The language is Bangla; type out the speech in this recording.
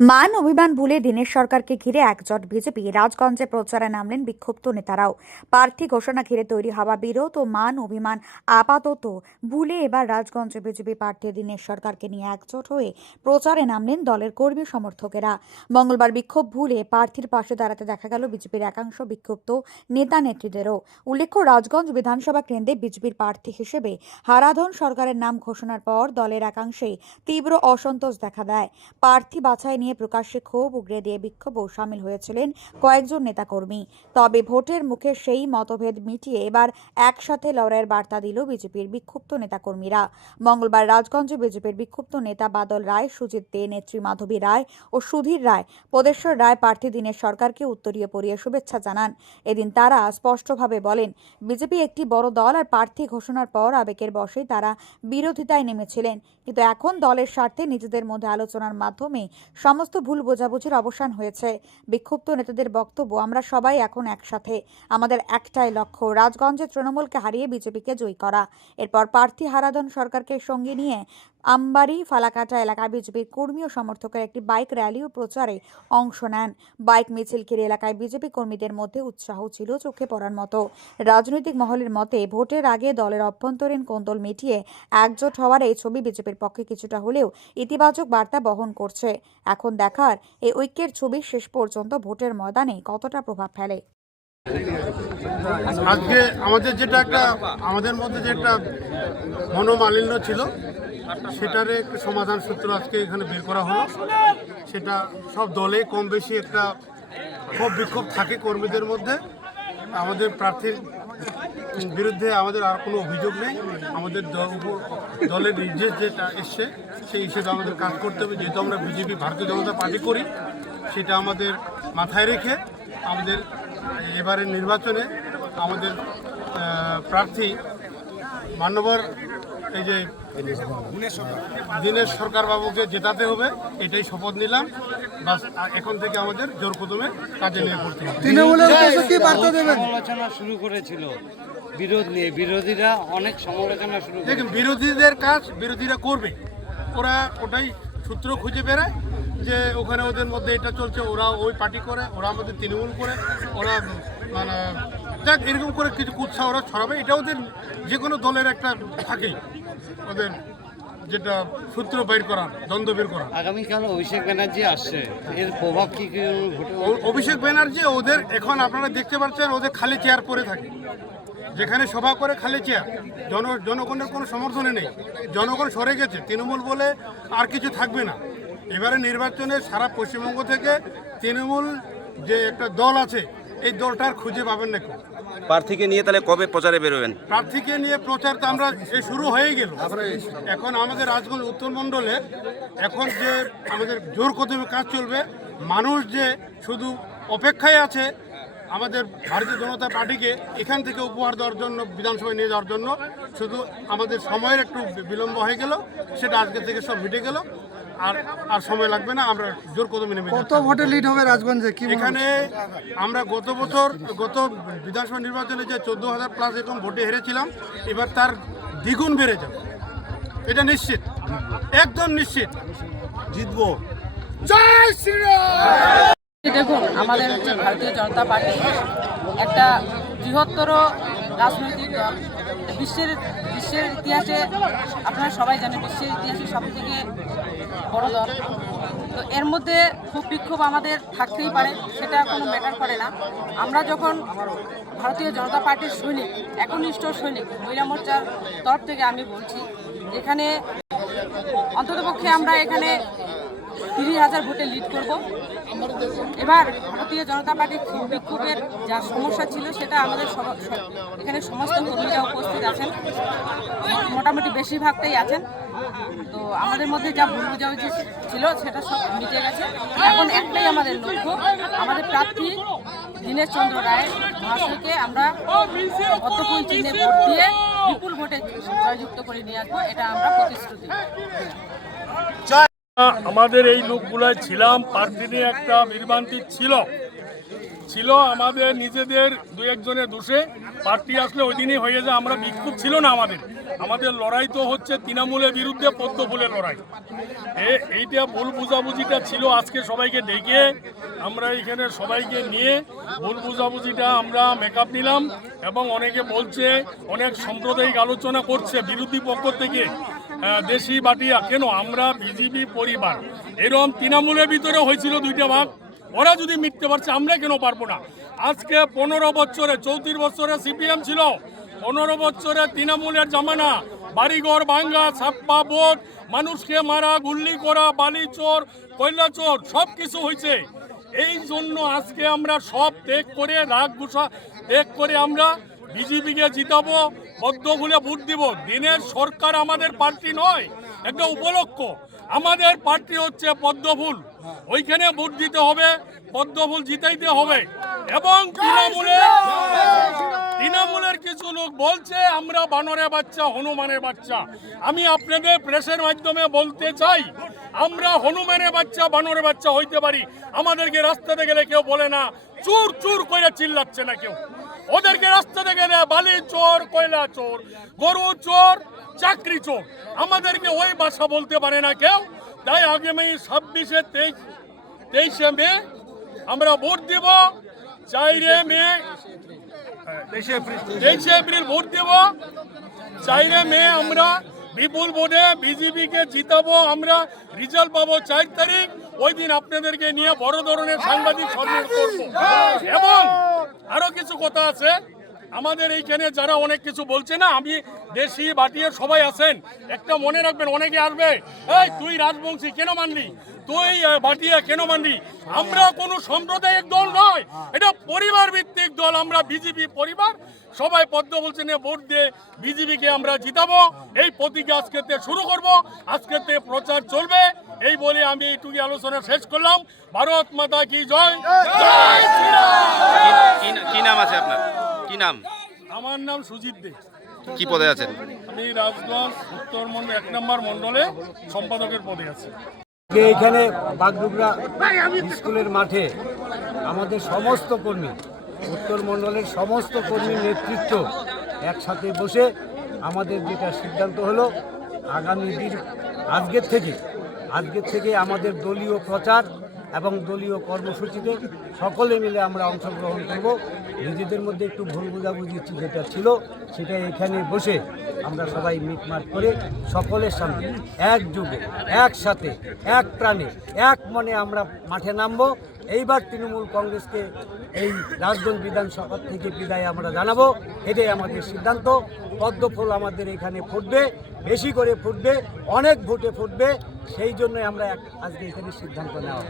মান অভিমান ভুলে দিনের সরকারকে ঘিরে একজোট বিজেপি রাজগঞ্জে প্রচারে নামলেন বিক্ষুব্ধ নেতারাও। প্রার্থী ঘোষণা ঘিরে তৈরি হওয়া বিরোধ ও মান অভিমান আপাতত ভুলে এবার রাজগঞ্জে বিজেপি প্রার্থী দিনের সরকারকে নিয়ে একজোট হয়ে প্রচারে নামলেন দলের কর্মী সমর্থকেরা। মঙ্গলবার বিক্ষোভ ভুলে প্রার্থীর পাশে দাঁড়াতে দেখা গেল বিজেপির একাংশ বিক্ষুব্ধ নেতা নেত্রীদেরও। উল্লেখ্য, রাজগঞ্জ বিধানসভা কেন্দ্রে বিজেপির প্রার্থী হিসেবে হারাধন সরকারের নাম ঘোষণার পর দলের একাংশেই তীব্র অসন্তোষ দেখা দেয়। প্রার্থী বাছাই নিয়ে প্রকাশ্যে ক্ষোভ উগরে দিয়ে বিক্ষোভও সামিল হয়েছিলেন কয়েকজন নেতাকর্মী। তবে ভোটের মুখে সেই মতভেদ মিটিয়ে এবার একসাথে লড়াইয়ের বার্তা দিল বিজেপির বিক্ষুব্ধ নেতাকর্মীরা। মঙ্গলবার রাজগঞ্জে বিজেপির বিক্ষুব্ধ নেতা বাদল রায়, সুজিত দে, নেত্রী মাধবী রায় ও সুধীর রায়, পদেশ্বর রায় প্রার্থী দিনের সরকারকে উত্তরীয় পরিয়ে শুভেচ্ছা জানান। এদিন তারা স্পষ্টভাবে বলেন, বিজেপি একটি বড় দল আর প্রার্থী ঘোষণার পর আবেগের বশেই তারা বিরোধিতায় নেমেছিলেন, কিন্তু এখন দলের স্বার্থে নিজেদের মধ্যে আলোচনার মাধ্যমে সমস্ত ভুল বোঝাবুঝির অবসান হয়েছে। বিক্ষুব্ধ নেতাদের বক্তব্য, আমরা সবাই এখন একসাথে, আমাদের একটাই লক্ষ্য রাজগঞ্জে তৃণমূলকে হারিয়ে বিজেপিকে জয়ী করা। এরপর প্রার্থী হারাধন সরকারকে সঙ্গে নিয়ে আমবাড়ি ফালাকাটা এলাকায় বিজেপির কর্মী ও সমর্থকের একটি বাইক র্যালি ও প্রচারে অংশ নেন। বাইক মিছিল ঘিরে এলাকায় বিজেপি কর্মীদের মধ্যে উৎসাহ ছিল চোখে পড়ার মতো। রাজনৈতিক মহলের মতে ভোটের আগে দলের অভ্যন্তরীণ কোন্দল মিটিয়ে একজোট হওয়ার এই ছবি বিজেপির পক্ষে কিছুটা হলেও ইতিবাচক বার্তা বহন করছে। এখন দেখার এই ঐক্যের ছবি শেষ পর্যন্ত ভোটের ময়দানে কতটা প্রভাব ফেলে। আজকে আমাদের মধ্যে যে একটা মনোমালিন্য ছিল, সেটার একটু সমাধান সূত্র আজকে এখানে বের করা হলো। সেটা সব দলে কম বেশি একটা ক্ষোভ বিক্ষোভ থাকে কর্মীদের মধ্যে। আমাদের প্রার্থীর বিরুদ্ধে আমাদের আর কোনো অভিযোগ নেই। আমাদের দলের নির্দেশ যেটা এসছে সেই হিসেবে আমাদের কাজ করতে হবে। যেহেতু আমরা বিজেপি ভারতীয় জনতা পার্টি করি, সেটা আমাদের মাথায় রেখে আমাদের এবারের নির্বাচনে আমাদের প্রার্থী মান্যবর এই যে দীনেশ সরকার বাবুকে জেতাতে হবে, এটাই শপথ নিলাম। বাস এখন থেকে আমাদের জোর কদমে কাজে নিয়ে পড়তে হবে। সমালোচনা শুরু করেছিল বিরোধ নিয়ে, বিরোধীরা অনেক সমালোচনা শুরু করে। দেখুন, বিরোধীদের কাজ বিরোধীরা করবে, ওরা ওটাই সূত্র খুঁজে বেড়ায় যে ওখানে ওদের মধ্যে এটা চলছে, ওরা ওই পার্টি করে, ওরা আমাদের তৃণমূল করে, ওরা মানে যাক এরকম করে কিছু উৎসাহ ওরা ছড়াবে। এটা ওদের যে কোনো দলের একটা থাকেই, ওদের যেটা সূত্র বের করা, দ্বন্দ্ব বের করা। আগামীকাল অভিষেক ব্যানার্জি আসছে, এর প্রভাব কি অভিষেক ব্যানার্জি ওদের এখন আপনারা দেখতে পাচ্ছেন ওদের খালি চেয়ার পরে থাকে, যেখানে সভা করে খালি চেয়ার, জনগণের কোনো সমর্থনে নেই। জনগণ সরে গেছে, তৃণমূল বলে আর কিছু থাকবে না। এবারে নির্বাচনে সারা পশ্চিমবঙ্গ থেকে তৃণমূল যে একটা দল আছে, এই দলটার খুঁজে পাবেন না। প্রার্থীকে নিয়ে তাহলে কবে প্রচারে বেরোবেন? প্রার্থীকে নিয়ে প্রচার তো আমরা শুরু হয়ে গেল। এখন আমাদের রাজগঞ্জ উত্তর মণ্ডলে এখন যে আমাদের জোর কদমে কাজ চলবে। মানুষ যে শুধু অপেক্ষায় আছে আমাদের ভারতীয় জনতা পার্টিকে এখান থেকে উপহার দেওয়ার জন্য, বিধানসভায় নিয়ে যাওয়ার জন্য, শুধু আমাদের সময়ের একটু বিলম্ব হয়ে গেল, সেটা আজকে থেকে সব মিটে গেল। আর সময় লাগবে না, আমরা জোর কদমে নেমে। কত ভোটে লিড হবে রাজগঞ্জে? এখানে আমরা গত বিধানসভা নির্বাচনে যে 14,000+ এরকম ভোটে হেরেছিলাম, এবার তার দ্বিগুণ বেড়ে যাবে, এটা নিশ্চিত, একদম নিশ্চিত জিতবো। জয় শ্রীরাম। দেখুন, আমাদের ভারতীয় জনতা পার্টি একটা বৃহত্তর রাজনৈতিক দল। বিশ্বের ইতিহাসে আপনারা সবাই জানেন, বিশ্বের ইতিহাসে সবথেকে বড় দল। তো এর মধ্যে খুব বিক্ষোভ আমাদের থাকতেই পারে, সেটা কোনো ম্যাটার করে না। আমরা যখন ভারতীয় জনতা পার্টির সৈনিক, একনিষ্ঠ সৈনিক, মহিলা মোর্চার তরফ থেকে আমি বলছি, এখানে অন্ততপক্ষে আমরা এখানে 30,000 ভোটে লিড করব। এবার ভারতীয় জনতা পার্টির বিক্ষোভের যা সমস্যা ছিল, সেটা আমাদের এখানে সমস্ত কর্মীরা উপস্থিত আছেন, মোটামুটি বেশিরভাগটাই আছেন। তো আমাদের মধ্যে যা ভুল বোঝাবুঝি ছিল সেটা সব মিটে গেছে। এখন একটাই আমাদের লক্ষ্য, আমাদের প্রার্থী দীনেশ চন্দ্র রায় মহাশয়কে আমরা অর্থপূর্ণ চিহ্নে ভোট দিয়ে বিপুল ভোটে জয়যুক্ত করে নিয়ে আসবো, এটা আমরা প্রতিশ্রুতি। আমাদের এই লোকগুলো ছিলাম, প্রার্থী নিয়ে একটা বিভ্রান্তি ছিল, ছিল আমাদের নিজেদের দু একজনের দোষে। পার্টি আসলে ওই দিনই হয়ে যায়, আমরা বিক্ষোভ ছিল না আমাদের লড়াই তো হচ্ছে তৃণমূলের বিরুদ্ধে পদ্মফুলের লড়াই। এইটা ভুল বুঝাবুঝিটা ছিল। আজকে সবাইকে ডেকে আমরা এখানে সবাইকে নিয়ে ভুল বুঝাবুঝিটা আমরা মেকআপ নিলাম, এবং অনেকে বলছে অনেক সাম্প্রদায়িক আলোচনা করছে বিরোধী পক্ষ থেকে, দেশি বাটিয়া। কেন আমরা বিজেপি পরিবার, এরকম তৃণমূলের ভিতরে হয়েছিল দুইটা ভাগ, ওরা যদি মিটতে পারছে আমরা কেন পারবো না? আজকে 15 বছরে 34 বছরে সিপিএম ছিল, 15 বছরে তৃণমূলের জামানা, বাড়িঘর ভাঙ্গা, ছাপ্পা ভোট, মানুষকে মারা, গুল্লি করা, বালি চোর, কয়লা চোর, সব কিছু হয়েছে। এই জন্য আজকে আমরা সব ত্যাগ করে, রাগ গুসা ত্যাগ করে আমরা বিজেপিকে জিতাবো, পদ্মফুলে ভোট দিব। দিনের সরকার আমাদের পার্টি নয়, একটা উপলক্ষ। আমাদের পার্টি হচ্ছে পদ্মফুল, ওইখানে ভোট দিতে হবে, পদ্মফুল জিতাইতে হবে। এবং তৃণমূলের কিছু লোক বলছে আমরা বানরের বাচ্চা, হনুমানের বাচ্চা। আমি আপনাদের প্রেসের মাধ্যমে বলতে চাই, আমরা হনুমানের বাচ্চা, বানরের বাচ্চা হইতে পারি। আমাদেরকে রাস্তাতে গেলে কেউ বলে না চোর চোর করে চিল্লাচ্ছে না কেউ। ওদেরকে রাস্তাতে গেলে বালি চোর, কয়লা চোর, গরু চোর, চাকরি চোর, আমাদেরকে ওই ভাষা বলতে পারে না কেউ। তাই আগামী 23শে মে আমরা ভোট দিব। 23শে এপ্রিল ভোট দিব। 4 মে আমরা বিপুল ভোটে বিজেপিকে জিতাবো। আমরা রেজাল্ট পাবো 4 তারিখ। ওই দিন আপনাদেরকে নিয়ে বড় ধরনের সাংবাদিক সম্মেলন করব। এবং আরো কিছু কথা আছে আমাদের এইখানে, যারা অনেক কিছু বলছে না, আমি দেশি বাটিয়ে সবাই আছেন, একটা মনে রাখবেন, অনেকে আসবে, এই তুই রাজবংশী কেন মানলি, তুই বাটিয়া কেন মানলি? আমরা কোনো সাম্প্রদায়িক দল নয়, এটা পরিবার ভিত্তিক দল। আমরা বিজেপি পরিবার, সবাই পদ্ম বলছে নিয়ে ভোট দিয়ে বিজেপিকে আমরা জিতাবো। এই প্রতীকে আজকে থেকে শুরু করব, আজকে থেকে প্রচার চলবে। এই বলে আমি এইটুকু আলোচনা শেষ করলাম। ভারত মাতা কি জয়, জয় শ্রীরাম। কি নাম আছে আপনার? কি নাম? আমার নাম সুজিত দে। কি পদে আছেন? আমি রাজগঞ্জ উত্তর 1 নম্বর মন্ডলে সম্পাদকের পদে আছি। এখানে বাগডুগরা স্কুলের মাঠে আমাদের সমস্ত কর্মী, উত্তর মণ্ডলের সমস্ত কর্মীর নেতৃত্ব একসাথে বসে আমাদের যেটা সিদ্ধান্ত হলো, আগামী দিন আজকের থেকে আমাদের দলীয় প্রচার এবং দলীয় কর্মসূচিতে সকলে মিলে আমরা অংশগ্রহণ করব। নিজেদের মধ্যে একটু ভুল বোঝাবুঝি যেটা ছিল সেটা এখানে বসে আমরা সবাই মিটমাট করে সকলের সামনে একযোগে, একসাথে, এক প্রাণে, এক মনে আমরা মাঠে নামবো। এইবার তৃণমূল কংগ্রেসকে এই রাজগঞ্জ বিধানসভা থেকে বিদায় আমরা জানাবো। এটাই আমাদের সিদ্ধান্ত। পদ্মফুল আমাদের এখানে ফুটবে, বেশি করে ফুটবে, অনেক ভোটে ফুটবে। সেই জন্যই আমরা আজকে এখানে সিদ্ধান্ত নেওয়া।